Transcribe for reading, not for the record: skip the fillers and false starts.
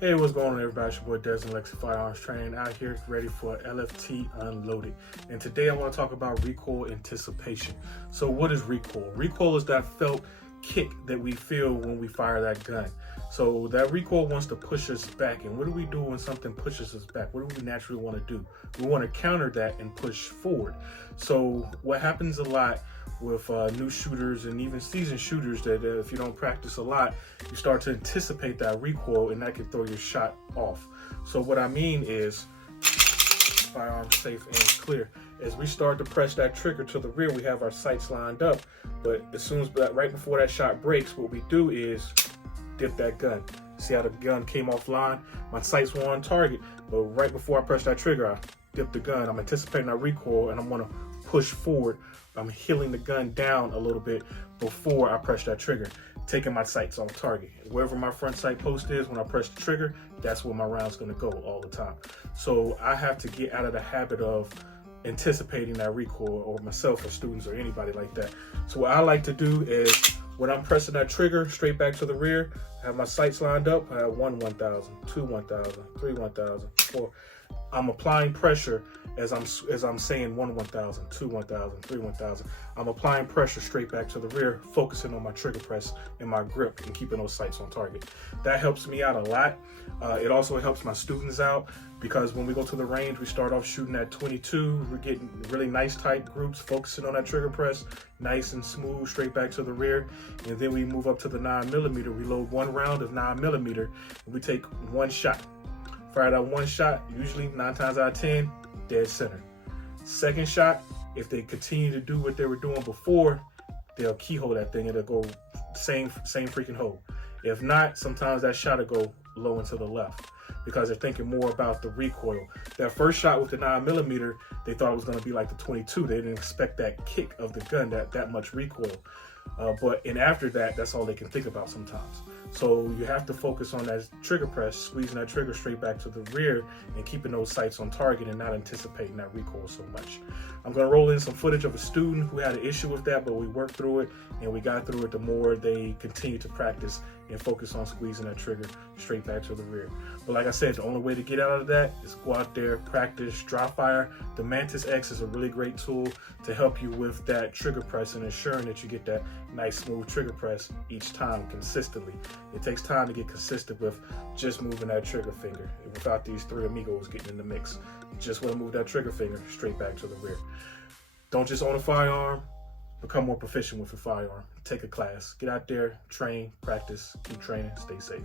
Hey, what's going on, everybody? It's your boy Des and Lexi Firearms Training out here, ready for LFT Unloaded. And today I want to talk about recoil anticipation. So what is recoil? Recoil is that felt kick that we feel when we fire that gun. So that recoil wants to push us back. And what do we do when something pushes us back? What do we naturally want to do? We want to counter that and push forward. So what happens a lot with new shooters and even seasoned shooters, that if you don't practice a lot, you start to anticipate that recoil and that can throw your shot off. So what I mean is, firearm safe and clear. As we start to press that trigger to the rear, we have our sights lined up, but as soon as right before that shot breaks, what we do is dip that gun. See how the gun came offline? My sights were on target, but right before I press that trigger, I dip the gun. I'm anticipating that recoil and I'm gonna push forward. I'm heeling the gun down a little bit before I press that trigger, taking my sights off target. Wherever my front sight post is, when I press the trigger, that's where my round's gonna go all the time. So I have to get out of the habit of anticipating that recoil, or myself or students or anybody like that. So what I like to do is, when I'm pressing that trigger straight back to the rear, I have my sights lined up. I have 1 1,000, 2 1,000, 3 1,000, 4. I'm applying pressure as I'm saying 1 1,000, 2 1,000, 3 1,000. I'm applying pressure straight back to the rear, focusing on my trigger press and my grip and keeping those sights on target. That helps me out a lot. It also helps my students out, because when we go to the range, we start off shooting at 22. We're getting really nice tight groups, focusing on that trigger press, nice and smooth, straight back to the rear. And then we move up to the 9mm. We load 1 round of 9mm, and we take 1 shot. Fire that 1 shot, usually 9 times out of 10, dead center. Second shot, if they continue to do what they were doing before, they'll keyhole that thing. It'll go same freaking hole. If not, sometimes that shot will go low and to the left, because they're thinking more about the recoil. That first shot with the 9mm, they thought it was going to be like the 22. They didn't expect that kick of the gun, that much recoil. And after that, that's all they can think about sometimes. So you have to focus on that trigger press, squeezing that trigger straight back to the rear, and keeping those sights on target and not anticipating that recoil so much. I'm going to roll in some footage of a student who had an issue with that, but we worked through it and we got through it. The more they continue to practice and focus on squeezing that trigger straight back to the rear. But like I said, the only way to get out of that is go out there, practice, dry fire. The Mantis X is a really great tool to help you with that trigger press and ensuring that you get that nice smooth trigger press each time consistently. It takes time to get consistent with just moving that trigger finger without these 3 amigos getting in the mix. You just want to move that trigger finger straight back to the rear. Don't just own a firearm, become more proficient with your firearm. Take a class, get out there, train, practice, keep training, stay safe.